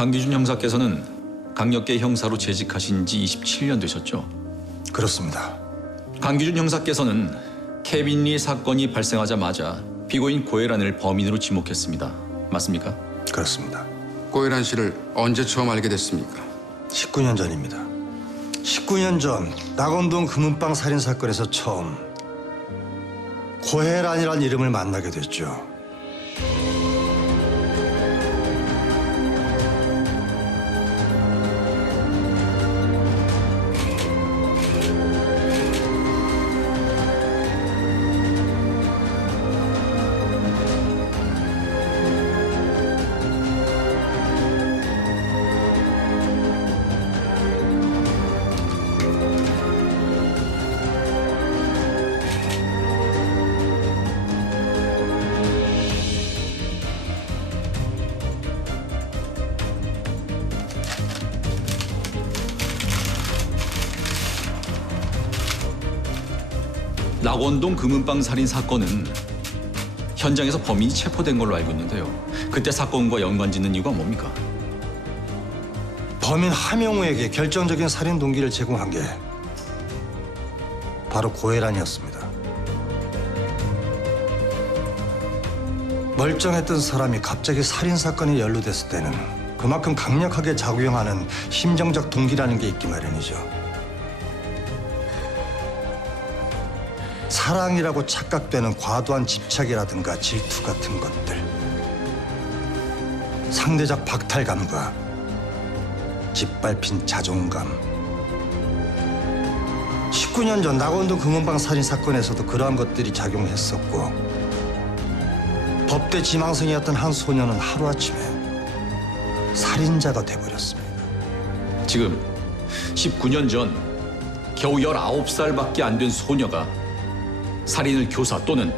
강기준 형사께서는 강력계 형사로 재직하신 지 27년 되셨죠? 그렇습니다. 강기준 형사께서는 케빈 리 사건이 발생하자마자 피고인 고혜란을 범인으로 지목했습니다. 맞습니까? 그렇습니다. 고혜란 씨를 언제 처음 알게 됐습니까? 19년 전입니다. 19년 전 낙원동 금은방 살인 사건에서 처음 고혜란이란 이름을 만나게 됐죠. 낙원동 금은방 살인 사건은 현장에서 범인이 체포된 걸로 알고 있는데요. 그때 사건과 연관 짓는 이유가 뭡니까? 범인 함영우에게 결정적인 살인 동기를 제공한 게 바로 고혜란이었습니다. 멀쩡했던 사람이 갑자기 살인 사건에 연루됐을 때는 그만큼 강력하게 작용하는 심정적 동기라는 게 있기 마련이죠. 사랑이라고 착각되는 과도한 집착이라든가 질투 같은 것들. 상대적 박탈감과 짓밟힌 자존감. 19년 전 낙원동 금은방 살인 사건에서도 그러한 것들이 작용했었고 법대 지망생이었던 한 소녀는 하루아침에 살인자가 돼버렸습니다. 지금 19년 전 겨우 19살밖에 안 된 소녀가 살인을 교사 또는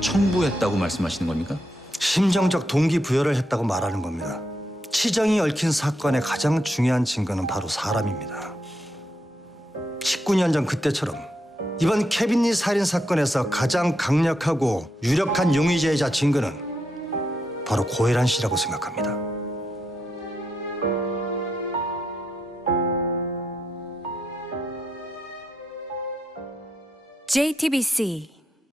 청부했다고 말씀하시는 겁니까? 심정적 동기부여를 했다고 말하는 겁니다. 치정이 얽힌 사건의 가장 중요한 증거는 바로 사람입니다. 19년 전 그때처럼 이번 케빈리 살인 사건에서 가장 강력하고 유력한 용의자이자 증거는 바로 고혜란 씨라고 생각합니다. JTBC